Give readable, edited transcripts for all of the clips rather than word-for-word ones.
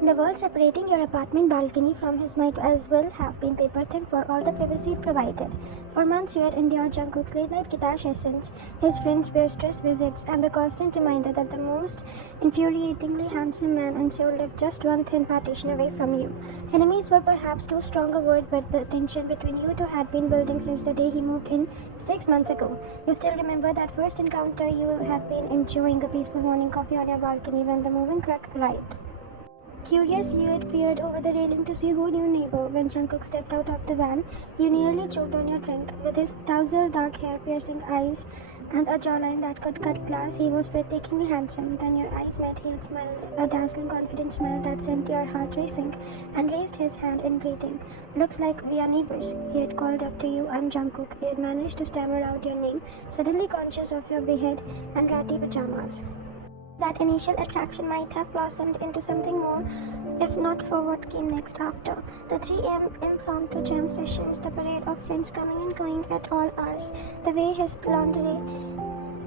The wall separating your apartment balcony from his might as well have been paper thin for all the privacy it provided. For months you had endured Jungkook's late-night guitar sessions, his friends' boisterous visits, and the constant reminder that the most infuriatingly handsome man in Seoul lived just one thin partition away from you. Enemies were perhaps too strong a word, but the tension between you two had been building since the day he moved in 6 months ago. You still remember that first encounter. You had been enjoying a peaceful morning coffee on your balcony when the moving truck arrived. Curious, you had peered over the railing to see who knew neighbor. When Jungkook stepped out of the van, you nearly choked on your drink. With his tousled dark hair, piercing eyes, and a jawline that could cut glass, he was breathtakingly handsome. Then your eyes met. He had smiled, a dazzling, confident smile that sent your heart racing, and raised his hand in greeting. "Looks like we are neighbors." He had called up to you. "I'm Jungkook." He had managed to stammer out your name, suddenly conscious of your behead and ratty pajamas. That initial attraction might have blossomed into something more if not for what came next after. The 3 a.m. impromptu jam sessions, the parade of friends coming and going at all hours, the way his laundry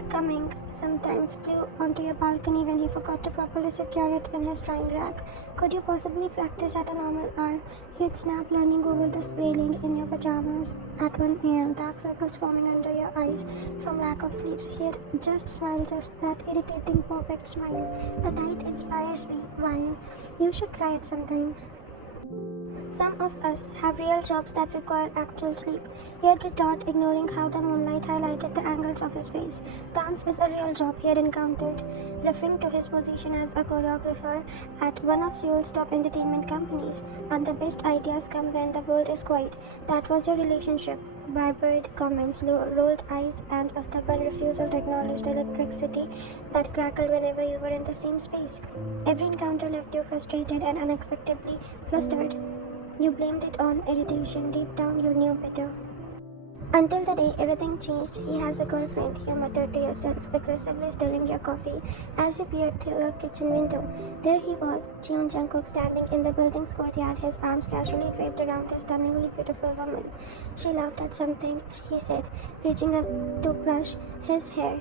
coming sometimes flew onto your balcony when he forgot to properly secure it in his drying rack. Could you possibly practice at a normal hour? He'd snap leaning over the railing in your pajamas at 1 a.m., dark circles forming under your eyes from lack of sleep. He'd just smile, just that irritating, perfect smile. The night inspires me. Wine. You should try it sometime. Some of us have real jobs that require actual sleep. He had retort, ignoring how the moonlight highlighted the angles of his face. Dance is a real job he had encountered, referring to his position as a choreographer at one of Seoul's top entertainment companies. And the best ideas come when the world is quiet. That was your relationship. Barbered comments, rolled eyes, and a stubborn refusal to acknowledge the electricity that crackled whenever you were in the same space. Every encounter left you frustrated and unexpectedly flustered. You blamed it on irritation. Deep down, you knew better. Until the day everything changed. "He has a girlfriend," you muttered to yourself, aggressively stirring your coffee as you peered through your kitchen window. There he was, Jeon Jungkook, standing in the building's courtyard, his arms casually draped around a stunningly beautiful woman. She laughed at something he said, reaching up to brush his hair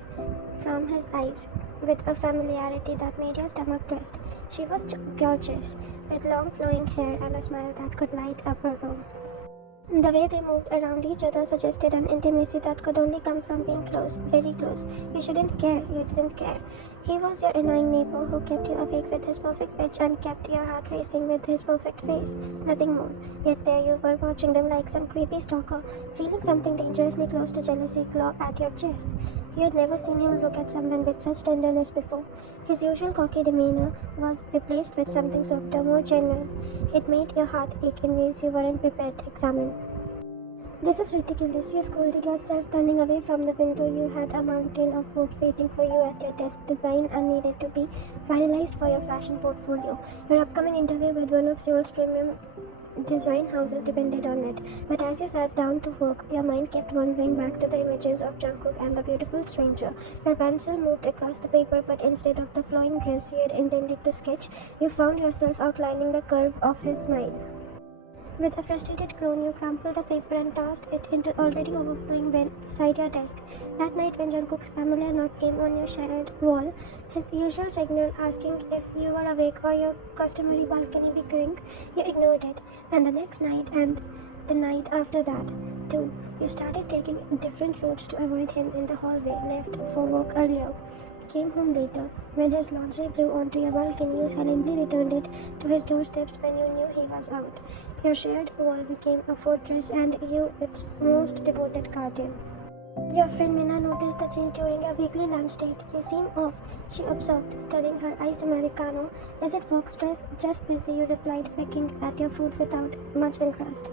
from his eyes with a familiarity that made your stomach twist. She was gorgeous, with long flowing hair and a smile that could light up her room. The way they moved around each other suggested an intimacy that could only come from being close, very close. You shouldn't care, you didn't care. He was your annoying neighbor who kept you awake with his perfect pitch and kept your heart racing with his perfect face. Nothing more. Yet there you were watching them like some creepy stalker, feeling something dangerously close to jealousy claw at your chest. You had never seen him look at someone with such tenderness before. His usual cocky demeanor was replaced with something softer, more genuine. It made your heart ache in ways you weren't prepared to examine. "This is ridiculous," you scolded yourself, turning away from the window. You had a mountain of work waiting for you at your desk, designed and needed to be finalized for your fashion portfolio. Your upcoming interview with one of Seoul's premium design houses depended on it. But as you sat down to work, your mind kept wandering back to the images of Jungkook and the beautiful stranger. Your pencil moved across the paper, but instead of the flowing dress you had intended to sketch, you found yourself outlining the curve of his smile. With a frustrated groan, you crumpled the paper and tossed it into already overflowing bin beside your desk. That night, when Jungkook's familiar knock came on your shared wall, his usual signal asking if you were awake or your customary balcony bickering, you ignored it. And the next night, and the night after that, too, you started taking different routes to avoid him in the hallway, left for work earlier, came home later. When his laundry blew onto your balcony, you silently returned it to his doorsteps when you knew he was out. Your shared wall became a fortress and you its most devoted guardian. Your friend Minna noticed the change during your weekly lunch date. "You seem off," she observed, stirring her iced Americano. "Is it work stress?" "Just busy," you replied, pecking at your food without much interest.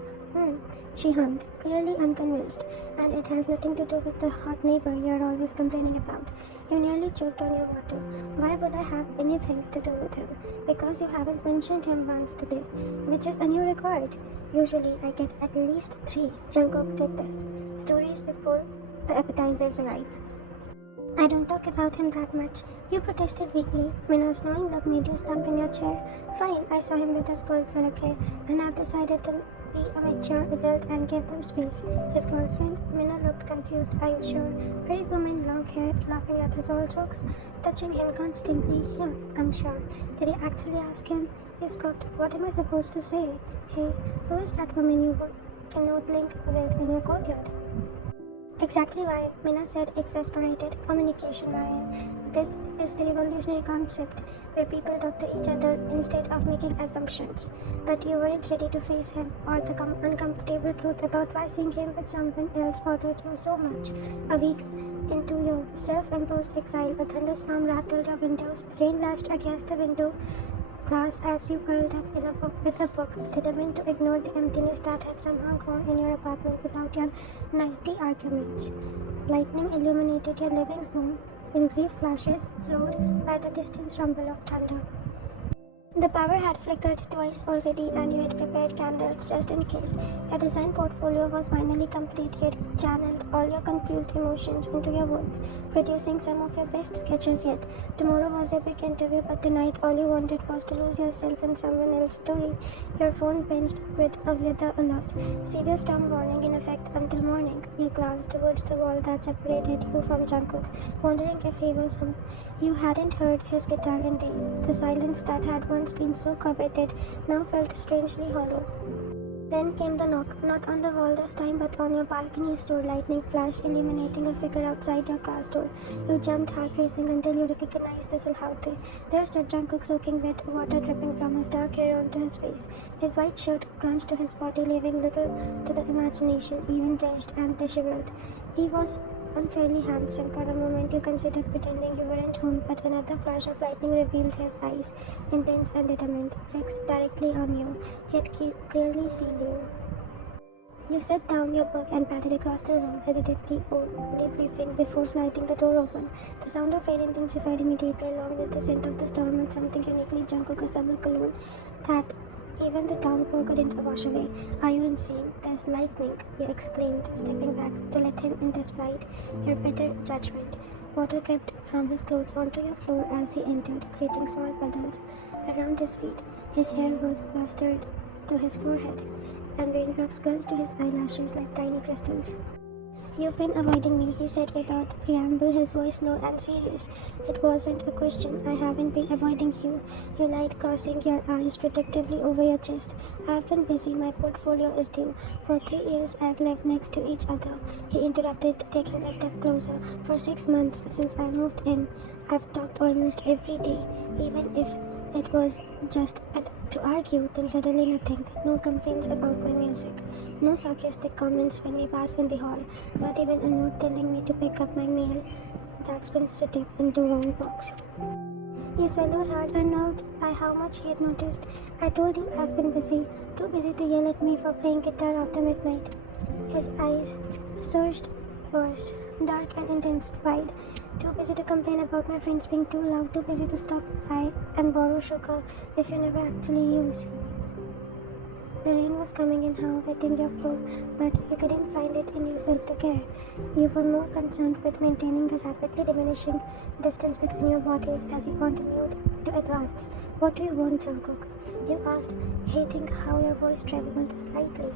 She hummed, clearly unconvinced. "And it has nothing to do with the hot neighbor you're always complaining about." You nearly choked on your water. "Why would I have anything to do with him?" "Because you haven't mentioned him once today, which is a new record. Usually I get at least 3. Jungkook did this. Stories before the appetizers arrive. "I don't talk about him that much," you protested weakly. Minna's knowing look made you slump in your chair. "Fine, I saw him with his girlfriend, okay? And I've decided to be a mature adult and give them space." "His girlfriend?" Minna looked confused. "Are you sure?" "Pretty woman, long hair, laughing at his old jokes, touching him constantly." "Yeah, I'm sure." "Did you actually ask him?" He scoffed. What am I supposed to say? Hey, who is that woman you cannot link with in your courtyard? Exactly why, Mina said, exasperated. Communication, Ryan. This is the revolutionary concept where people talk to each other instead of making assumptions. But you weren't ready to face him or the uncomfortable truth about why seeing him with someone else bothered you so much. A week into your self-imposed exile, a thunderstorm rattled your windows, rain lashed against the window glass as you curled up in a book with a book, determined to ignore the emptiness that had somehow grown in your apartment without your nightly arguments. Lightning illuminated your living room in brief flashes, followed by the distant rumble of thunder. The power had flickered twice already, and you had prepared candles just in case. Your design portfolio was finally complete. You had channeled all your confused emotions into your work, producing some of your best sketches yet. Tomorrow was a big interview, but tonight all you wanted was to lose yourself in someone else's story. Your phone pinged with a weather alert. Severe storm warning in effect until morning. You glanced towards the wall that separated you from Jungkook, wondering if he was home. You hadn't heard his guitar in days. The silence that had once been so coveted now felt strangely hollow. Then came the knock, not on the wall this time, but on your balcony's door. Lightning flashed, illuminating a figure outside your glass door. You jumped, heart racing, until you recognized the silhouette. There stood Jungkook, soaking wet, water dripping from his dark hair onto his face. His white shirt clung to his body, leaving little to the imagination, even drenched and disheveled. He was unfairly handsome. For a moment you considered pretending you weren't home, but another flash of lightning revealed his eyes, intense and determined, fixed directly on you. He had clearly seen you. You set down your book and patted across the room, hesitantly, only briefing before sliding the door open. The sound of rain intensified immediately, along with the scent of the storm and something uniquely Jungkook, a summer cologne that even the downpour couldn't wash away. Are you insane? There's lightning, you exclaimed, stepping back to let him in despite your better judgment. Water dripped from his clothes onto your floor as he entered, creating small puddles around his feet. His hair was plastered to his forehead, and raindrops clung to his eyelashes like tiny crystals. You've been avoiding me, he said without preamble, his voice low and serious. It wasn't a question. I haven't been avoiding you. You lied, crossing your arms protectively over your chest. I've been busy. My portfolio is due. For 3 years I've lived next to each other. He interrupted, taking a step closer. For 6 months since I moved in, I've talked almost every day, even if it was just to argue, then suddenly nothing. No complaints about my music. No sarcastic comments when we pass in the hall. Not even a note telling me to pick up my mail that's been sitting in the wrong box. He swallowed hard, unnerved by how much he had noticed. I told you I've been busy. Too busy to yell at me for playing guitar after midnight. His eyes searched yours, dark and intensified. Too busy to complain about my friends being too loud. Too busy to stop by and borrow sugar if you never actually use. The rain was coming in how wetting your floor, but you couldn't find it in yourself to care. You were more concerned with maintaining the rapidly diminishing distance between your bodies as he continued to advance. What do you want, Jungkook? You asked, hating how your voice trembled slightly.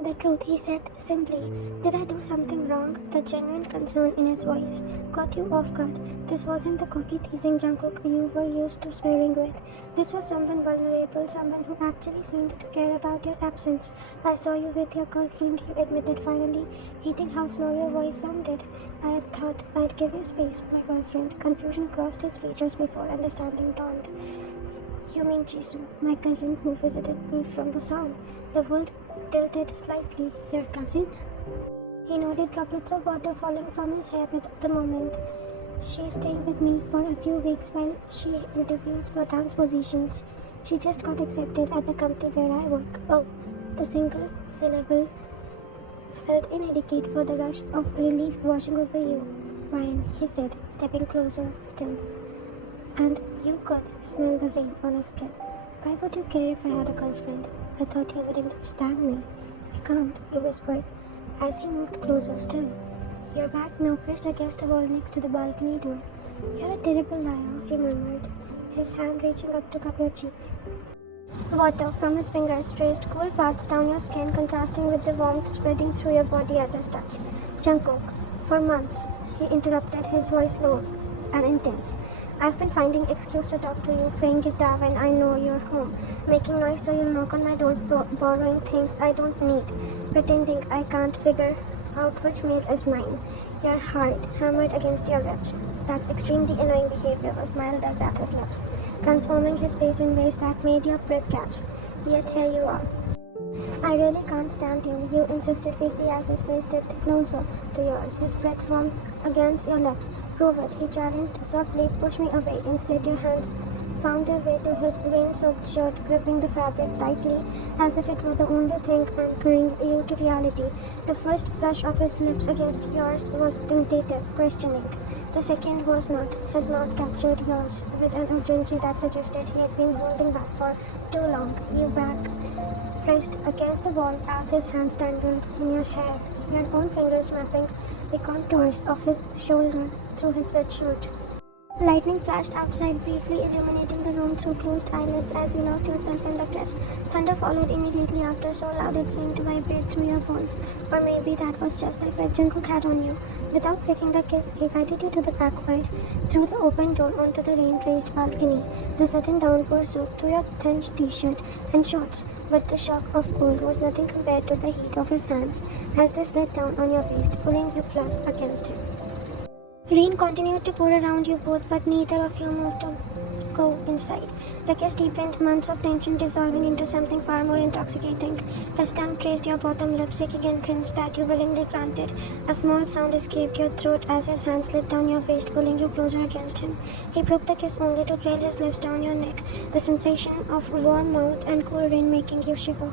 The truth, he said simply. Did I do something wrong? The genuine concern in his voice caught you off guard. This wasn't the cocky teasing Jungkook you were used to swearing with. This was someone vulnerable, someone who actually seemed to care about your absence. I saw you with your girlfriend, you admitted finally, hating how small your voice sounded. I had thought I'd give you space, my girlfriend. Confusion crossed his features before understanding dawned. You mean Jisoo, my cousin who visited me from Busan. The world tilted slightly. Your cousin? He nodded, droplets of water falling from his hair at the moment. She's staying with me for a few weeks while she interviews for dance positions. She just got accepted at the company where I work. Oh, the single syllable felt inadequate for the rush of relief washing over you. Ryan, he said, stepping closer still. And you could smell the rain on her skin. Why would you care if I had a girlfriend? I thought you would understand me. I can't, he whispered, as he moved closer still. Your back now pressed against the wall next to the balcony door. You're a terrible liar, he murmured, his hand reaching up to cup your cheeks. Water from his fingers traced cool paths down your skin, contrasting with the warmth spreading through your body at his touch. Jungkook, for months, he interrupted, his voice low and intense. I've been finding excuse to talk to you, playing guitar when I know you're home, making noise so you'll knock on my door, borrowing things I don't need, pretending I can't figure out which meal is mine. Your heart hammered against your lips. That's extremely annoying behavior. A smile dug at his lips, transforming his face in ways that made your breath catch. Yet here you are. I really can't stand you, you insisted weakly as his face dipped closer to yours, his breath warmed against your lips. Prove it, he challenged softly. Push me away. Instead, your hands found their way to his rain-soaked shirt, gripping the fabric tightly as if it were the only thing anchoring you to reality. The first brush of his lips against yours was tentative, questioning. The second was not. His mouth captured yours with an urgency that suggested he had been holding back for too long. You back pressed against the wall as his hands tangled in your hair, your own fingers mapping the contours of his shoulder through his red shirt. Lightning flashed outside, briefly illuminating the room through closed eyelids as you lost yourself in the kiss. Thunder followed immediately after, so loud it seemed to vibrate through your bones. Or maybe that was just the effect Jungkook had on you. Without breaking the kiss, he guided you to the back way, through the open door onto the rain-drenched balcony. The sudden downpour soaked through your thin t-shirt and shorts, but the shock of cold was nothing compared to the heat of his hands as they slid down on your waist, pulling you flush against him. Rain continued to pour around you both, but neither of you moved to go inside. The kiss deepened, months of tension dissolving into something far more intoxicating. His tongue traced your bottom lip, seeking entrance that you willingly granted. A small sound escaped your throat as his hand slid down your waist, pulling you closer against him. He broke the kiss only to trail his lips down your neck, the sensation of warm mouth and cool rain making you shiver.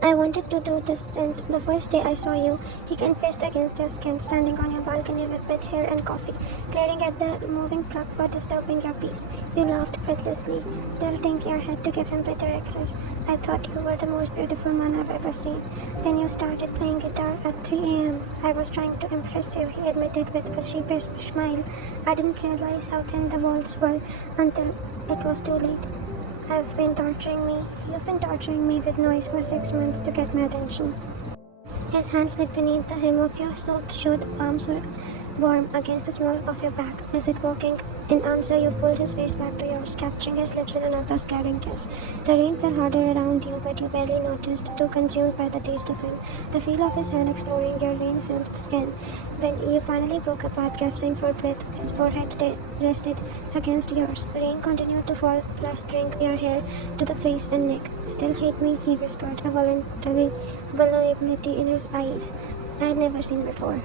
I wanted to do this since the first day I saw you, he confessed against your skin, standing on your balcony with wet hair and coffee, glaring at the moving truck for disturbing your peace. You laughed breathlessly, tilting your head to give him better access. I thought you were the most beautiful man I've ever seen. Then you started playing guitar at 3 a.m. I was trying to impress you, he admitted with a sheepish smile. I didn't realize how thin the walls were until it was too late. You've been torturing me with noise for 6 months to get my attention. His hand slid beneath the hem of your soaked shirt, palms were warm against the small of your back. As it walking in answer, you pulled his face back to yours, capturing his lips in another scaring kiss. The rain fell harder around you, but you barely noticed, too consumed by the taste of him, the feel of his hand exploring your rain-soaked skin. When you finally broke apart, gasping for breath, his forehead rested against yours. Rain continued to fall, plastering your hair to the face and neck. Still hate me, he whispered, a voluntary vulnerability in his eyes I had never seen before.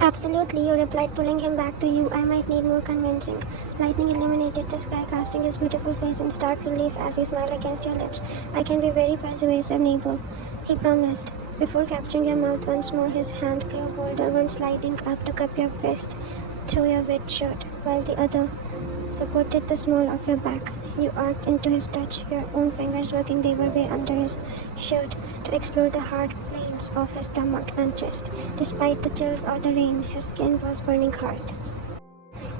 Absolutely, you replied, pulling him back to you. I might need more convincing. Lightning illuminated the sky, casting his beautiful face in stark relief as he smiled against your lips. I can be very persuasive, neighbor, he promised. Before capturing your mouth once more, his hand grew bolder, one sliding up to cup your breast through your wet shirt, while the other supported the small of your back. You arced into his touch, your own fingers working their way under his shirt to explore the hard planes of his stomach and chest. Despite the chills or the rain, his skin was burning hard.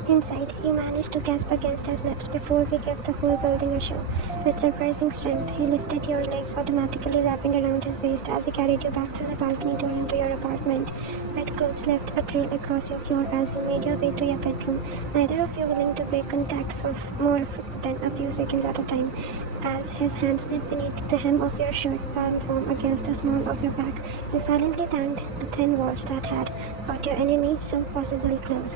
Inside, he managed to gasp against his lips before we gave the whole building a show. With surprising strength, he lifted your legs, automatically wrapping around his waist as he carried you back through the balcony door into your apartment. Wet clothes left a trail across your floor as you made your way to your bedroom, neither of you willing to break contact for more than a few seconds at a time. As his hand slid beneath the hem of your shirt, palm firm against the small of your back, you silently thanked the thin walls that had brought your enemy so possibly close.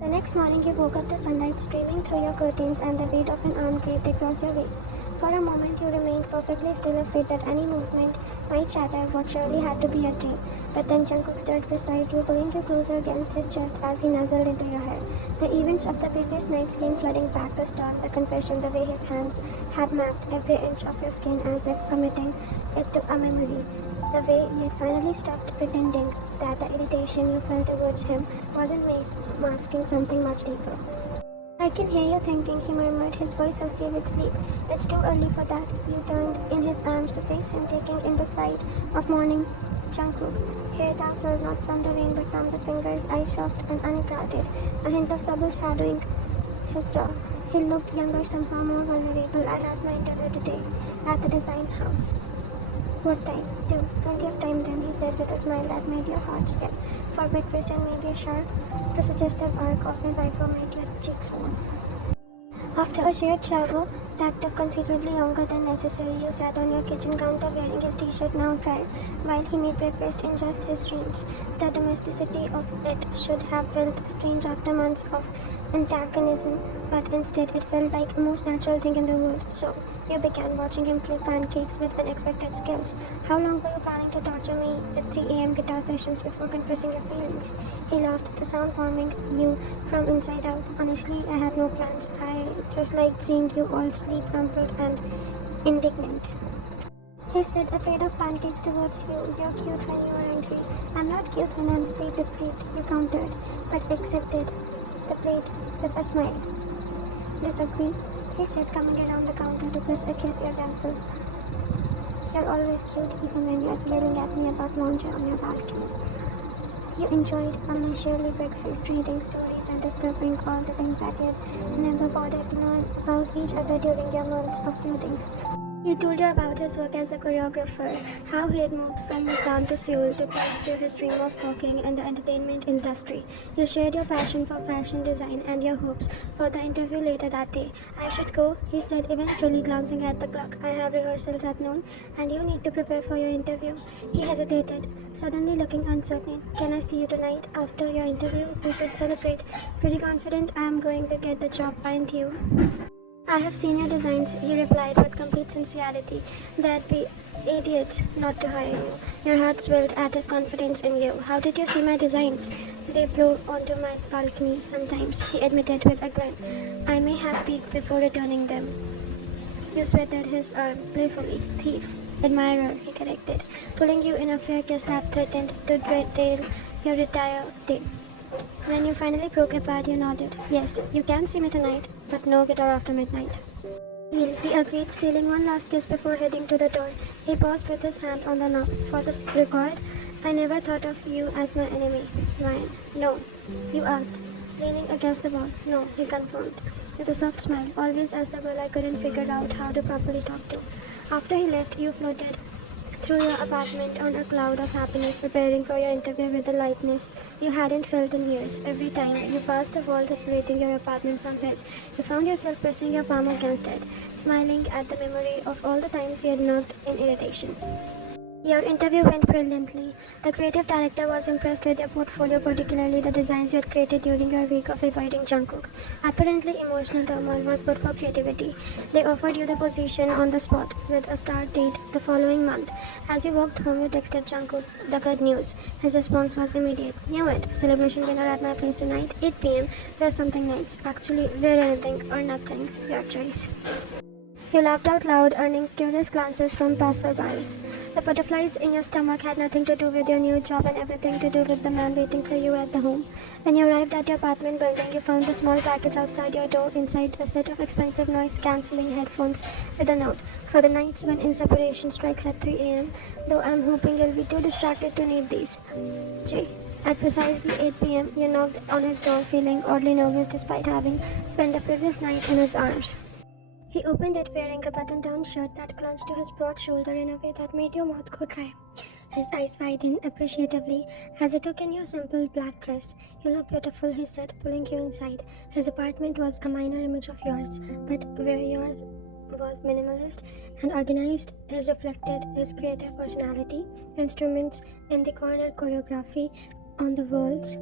The next morning you woke up to sunlight streaming through your curtains and the weight of an arm draped across your waist. For a moment you remained perfectly still, afraid that any movement might shatter what surely had to be a dream. But then Jungkook stood beside you, pulling you closer against his chest as he nuzzled into your hair. The events of the previous nights came flooding back, the storm, the confession, the way his hands had mapped every inch of your skin as if committing it to a memory. The way he had finally stopped pretending that the irritation you felt towards him wasn't masking something much deeper. I can hear you thinking, he murmured, his voice husky with sleep. It's too early for that. You turned in his arms to face him, taking in the sight of morning Jungkook, hair tousled not from the rain but from the fingers, eyes soft and unguarded, a hint of stubble shadowing his jaw. He looked younger, somehow more vulnerable. I have my interview today at the design house. What time? 2. Plenty of time then, he said with a smile that made your heart skip. For breakfast and maybe a shark, the suggestive arc of his eyebrow made your cheeks warm. After a shared travel that took considerably longer than necessary, you sat on your kitchen counter wearing his t-shirt now dry, while he made breakfast in just his jeans. The domesticity of it should have felt strange after months of antagonism, but instead it felt like the most natural thing in the world. So, you began watching him flip pancakes with unexpected skills. How long were you planning to torture me with 3 a.m. guitar sessions before confessing your feelings? He laughed, the sound warming you from inside out. Honestly, I had no plans. I just liked seeing you all sleep rumpled and indignant. He slid a plate of pancakes towards you. You're cute when you are angry. I'm not cute when I'm sleep deprived, you countered, but accepted the plate with a smile. Disagree? He said, coming around the counter to press a kiss your temple. You're always cute, even when you're yelling at me about laundry on your balcony. You enjoyed a leisurely breakfast, reading stories and discovering all the things that you'd never bothered to learn about each other during your months of feuding. He told you about his work as a choreographer, how he had moved from Busan to Seoul to pursue his dream of working in the entertainment industry. You shared your passion for fashion design and your hopes for the interview later that day. I should go, he said, eventually glancing at the clock. I have rehearsals at noon, and you need to prepare for your interview. He hesitated, suddenly looking uncertain. Can I see you tonight after your interview? We could celebrate. Pretty confident I am going to get the job, aren't you? I have seen your designs, he replied with complete sincerity. They'd be idiots not to hire you. Your heart swelled at his confidence in you. How did you see my designs? They blow onto my balcony sometimes, he admitted with a grin. I may have peeked before returning them. You sweated his arm playfully. Thief. Admirer, he corrected, pulling you in a fair kiss that threatened to derail your retire day. When you finally broke apart, you nodded. Yes, you can see me tonight, but no guitar after midnight. He agreed, stealing one last kiss before heading to the door. He paused with his hand on the knob. For the record, I never thought of you as my enemy. Ryan. No, you asked, leaning against the wall. No, he confirmed, with a soft smile, always as the girl I couldn't figure out how to properly talk to. After he left, you floated through your apartment on a cloud of happiness, preparing for your interview with a lightness you hadn't felt in years. Every time you passed the wall separating your apartment from his, you found yourself pressing your palm against it, smiling at the memory of all the times you had knocked in irritation. Your interview went brilliantly. The creative director was impressed with your portfolio, particularly the designs you had created during your week of avoiding Jungkook. Apparently, emotional turmoil was good for creativity. They offered you the position on the spot, with a start date the following month. As you walked home, you texted Jungkook the good news. His response was immediate. Knew it. Celebration dinner at my place tonight, 8 p.m. Wear something nice. Actually, wear anything or nothing. Your choice. You laughed out loud, earning curious glances from passerbys. The butterflies in your stomach had nothing to do with your new job and everything to do with the man waiting for you at the home. When you arrived at your apartment building, you found a small package outside your door. Inside, a set of expensive noise-cancelling headphones with a note. For the nights when inspiration strikes at 3 a.m., though I'm hoping you'll be too distracted to need these. J. At precisely 8 p.m., you knocked on his door, feeling oddly nervous despite having spent the previous night in his arms. He opened it wearing a button-down shirt that clutched to his broad shoulder in a way that made your mouth go dry. His eyes widened appreciatively as he took in your simple black dress. You look beautiful, he said, pulling you inside. His apartment was a minor image of yours, but where yours was minimalist and organized, his reflected his creative personality. Instruments in the corner, choreography on the walls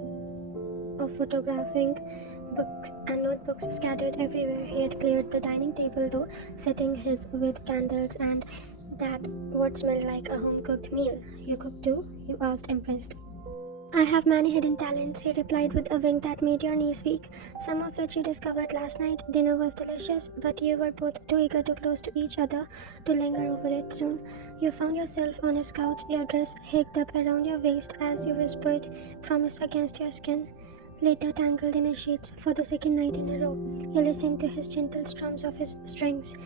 of photographing, books and notebooks scattered everywhere. He had cleared the dining table, though, setting his with candles and that what smelled like a home-cooked meal. You cook too? You asked, impressed. I have many hidden talents, he replied with a wink that made your knees weak, some of which you discovered last night. Dinner was delicious, but you were both too eager to close to each other to linger over it soon. You found yourself on his couch, your dress hicked up around your waist as you whispered promise against your skin. Later tangled in his sheets for the second night in a row. You listened to his gentle strums of his strings.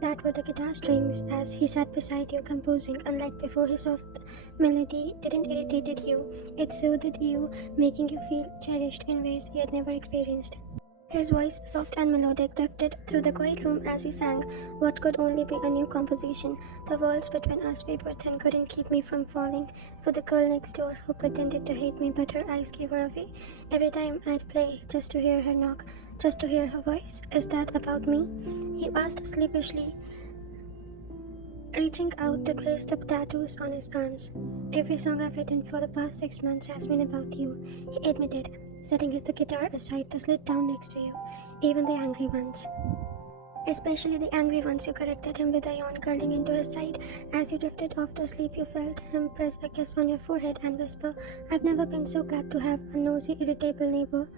That were the guitar strings as he sat beside you composing. Unlike before, his soft melody didn't irritate you. It soothed you, making you feel cherished in ways you had never experienced. His voice, soft and melodic, drifted through the quiet room as he sang what could only be a new composition. The walls between us paper thin couldn't keep me from falling for the girl next door who pretended to hate me but her eyes gave her away. Every time I'd play just to hear her knock, just to hear her voice. Is that about me? He asked sleepishly, reaching out to trace the tattoos on his arms. Every song I've written for the past 6 months has been about you, he admitted, setting the guitar aside to sit down next to you, even the angry ones. Especially the angry ones, you corrected him with a yawn curling into his side. As you drifted off to sleep, you felt him press a kiss on your forehead and whisper, I've never been so glad to have a nosy, irritable neighbor.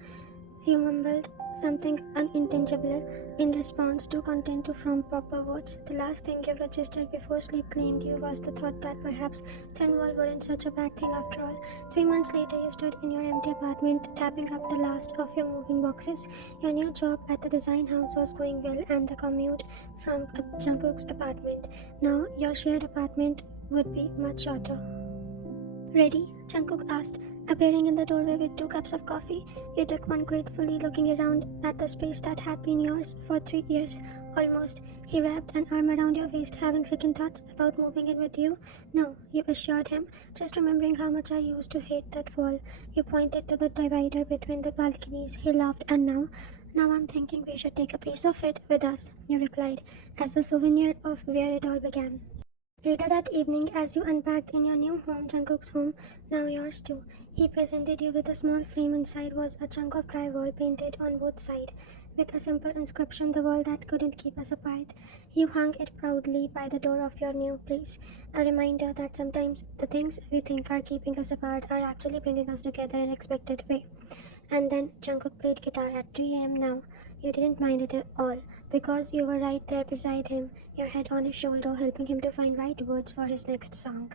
You mumbled something unintelligible in response, too content to form proper words. The last thing you registered before sleep claimed you was the thought that perhaps thin wall weren't such a bad thing after all. 3 months later, you stood in your empty apartment, tapping up the last of your moving boxes. Your new job at the design house was going well, and the commute from Jungkook's apartment, now your shared apartment, would be much shorter. Ready? Jungkook asked, appearing in the doorway with 2 cups of coffee. You took one gratefully, looking around at the space that had been yours for 3 years, almost. He wrapped an arm around your waist, having second thoughts about moving in with you. No, you assured him, just remembering how much I used to hate that wall. You pointed to the divider between the balconies. He laughed, and now I'm thinking we should take a piece of it with us, you replied, as a souvenir of where it all began. Later that evening, as you unpacked in your new home, Jungkook's home, now yours too, he presented you with a small frame. Inside was a chunk of drywall painted on both sides, with a simple inscription, the wall that couldn't keep us apart. You hung it proudly by the door of your new place, a reminder that sometimes the things we think are keeping us apart are actually bringing us together in an unexpected way. And then Jungkook played guitar at 3 a.m. Now, you didn't mind it at all, because you were right there beside him, your head on his shoulder, helping him to find right words for his next song.